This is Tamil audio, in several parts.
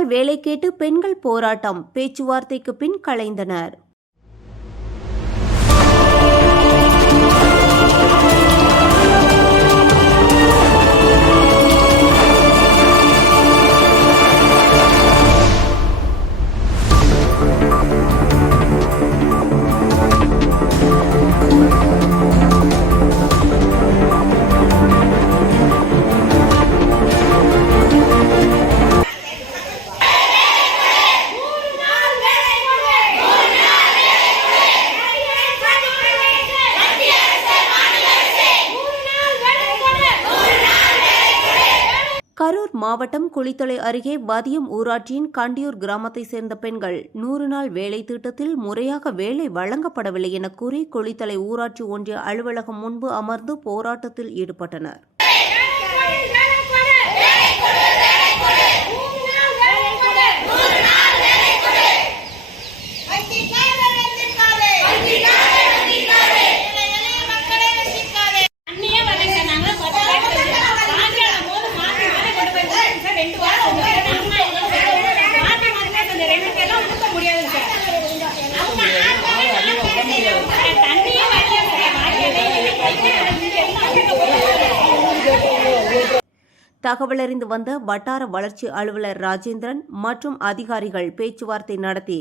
நாள் வேலை கேட்டு பெண்கள் போராட்டம், பேச்சுவார்த்தைக்கு பின் கலைந்தனர். கரூர் மாவட்டம் குளித்தலை அருகே வதியம் ஊராட்சியின் கண்டியூர் கிராமத்தை சேர்ந்த பெண்கள் 100 நாள் வேலை திட்டத்தில் முறையாக வேலை வழங்கப்படவில்லை என கூறி குளித்தலை ஊராட்சி ஒன்றிய அலுவலகம் முன்பு அமர்ந்து போராட்டத்தில் ஈடுபட்டனர். தகவலறிந்து வந்த வட்டார வளர்ச்சி அலுவலர் ராஜேந்திரன் மற்றும் அதிகாரிகள் பேச்சுவார்த்தை நடத்தி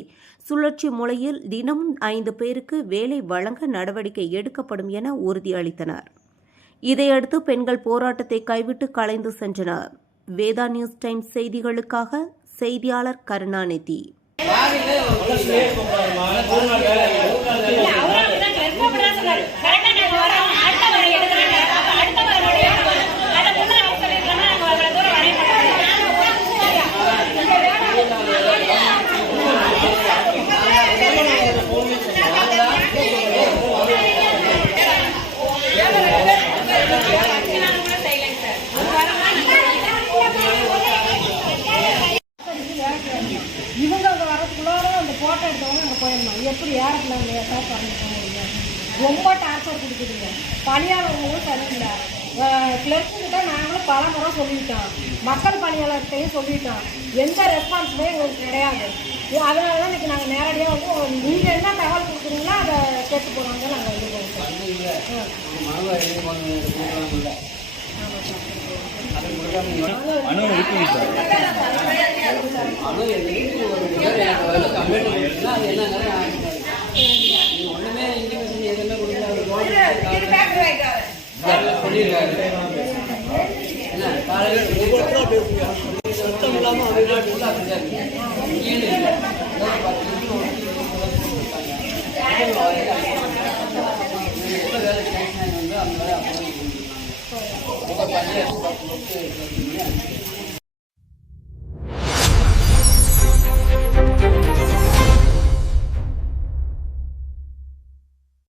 சுழற்சி முறையில் தினமும் 5 பேருக்கு வேலை வழங்க நடவடிக்கை எடுக்கப்படும் என உறுதியளித்தனர். இதையடுத்து பெண்கள் போராட்டத்தை கைவிட்டு கலைந்து சென்றனர். வேதா நியூஸ் டைம்ஸ் செய்திகளுக்காக செய்தியாளர் கருணாநிதி. இவங்க வரதுக்குள்ளார அந்த போட்டோ எடுத்தவங்க அங்கே போயிடணும். எப்படி ஏறக்கலாம் முடியல, ரொம்ப டார்ச்சர் கொடுக்குதுங்க. பணியாளர்களும் சரியில்லை. கிளர்க்கிட்ட நாங்களும் பல முறை சொல்லிட்டோம், மக்கள் பணியாளர்கிட்டையும் சொல்லிட்டோம். எந்த ரெஸ்பான்ஸுமே எங்களுக்கு கிடையாது. அதனால தான் இன்றைக்கி நாங்கள் நேரடியாக வந்து நீங்கள் என்ன தகவல் கொடுக்குறீங்களோ அதை கேட்டு போனாங்க. நாங்கள் ஒண்ணுமே இன்டிமேஷன் எதுவுமே சொல்லியிருக்காரு. என்ன காலையில் சுத்தம் இல்லாமல் அப்படிதான் வேலை வந்து அந்த